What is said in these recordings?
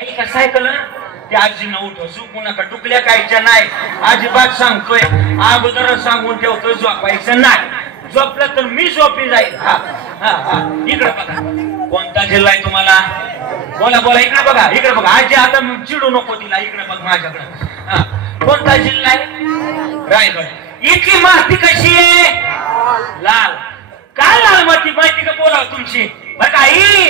काही कसं आहे कल ते आजी नऊ ठसू नका टुकल्या कायच्या नाही. अजिबात सांगतोय अगोदर सांगून ठेवतोय झोपायचं नाही. झोपलं तर मी झोपी जाईल हा हा हा. इकडे बघा. कोणता जिल्हा आहे तुम्हाला? बोला बोला इकडे बघा इकडे बघा. आजी आता चिडू नको तिला इकडे बघ माझ्याकडे. कोणता जिल्हा आहे? रायगड. इथली माती कशी आहे? लाल. काय लाल माती? माहिती का बोला तुमची? बघा आई?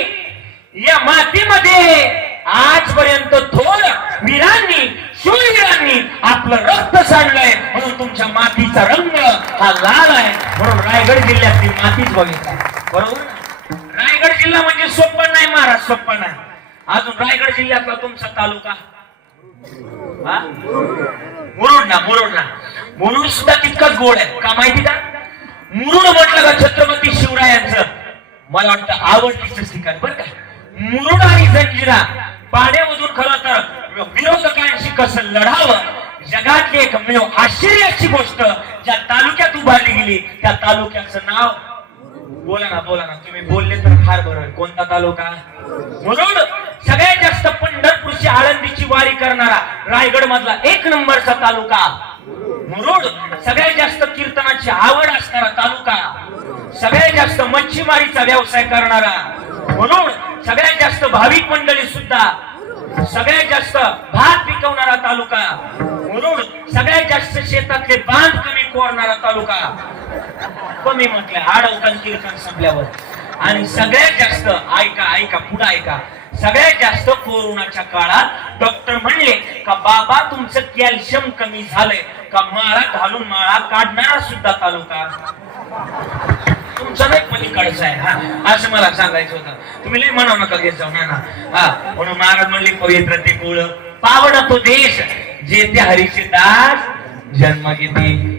म्हणून मातीचा रंग हा लाल आहे. म्हणून रायगड जिल्ह्यातली मातीच बघितला. बरोबर ना? रायगड जिल्हा म्हणजे सोपण नाही महाराज सोपण नाही. अजून रायगड जिल्ह्यातला तुमचा तालुका? हा? मुरुड ना मुरुड ना मुरुड सुद्धा तितकंच गोड आहे. का माहिती का? मुरुड म्हटलं का छत्रपती शिवरायांचं? मला वाटतं आवडतीच ठिकाण. बरं का? मुरुड आणि जंजिरा पाण्यामधून खरं तर विरोधकांशी कसं लढावं जगातली एक मेव आश्चर्याची गोष्ट ज्या तालुक्यात उभारली गेली त्या तालुक्याचं नाव बोला ना बोला ना. तुम्ही बोलले तर फार बरं कोणता तालुका? म्हणून सगळ्यात जास्त पंढरपूरची आळंदीची वारी करणारा रायगड मधला एक नंबरचा तालुका मुरुड. सगळ्यात जास्त कीर्तनाची आवड असणारा तालुका सगळ्यात जास्त मच्छीमारीचा व्यवसाय करणारा मुरुड. सगळ्यात जास्त भाविक मंडळी सुद्धा सगळ्यात जास्त भात पिकवणारा तालुका म्हणून सगळ्यात जास्त शेतातले बांध कमी कोरणारा तालुका. कमी म्हटलं आडवतान कीर्तन संपल्यावर. आणि सगळ्यात जास्त ऐका ऐका पुढे ऐका. सगळ्यात जास्त कोरोनाच्या काळात डॉक्टर म्हणले का बाबा तुमचं कॅल्शियम कमी झालंय. का माळा घालून माळा काढणारा सुद्धा तालुका? तुमचा नाही पलीकडचा आहे हा. असं मला सांगायचं होतं. तुम्ही लई म्हणा नका घेत जाऊ ना हा. म्हणून महाराज म्हणले पवित्र ते कुळ. पावडा तो देश जे ते हरीचे दास जन्म घेते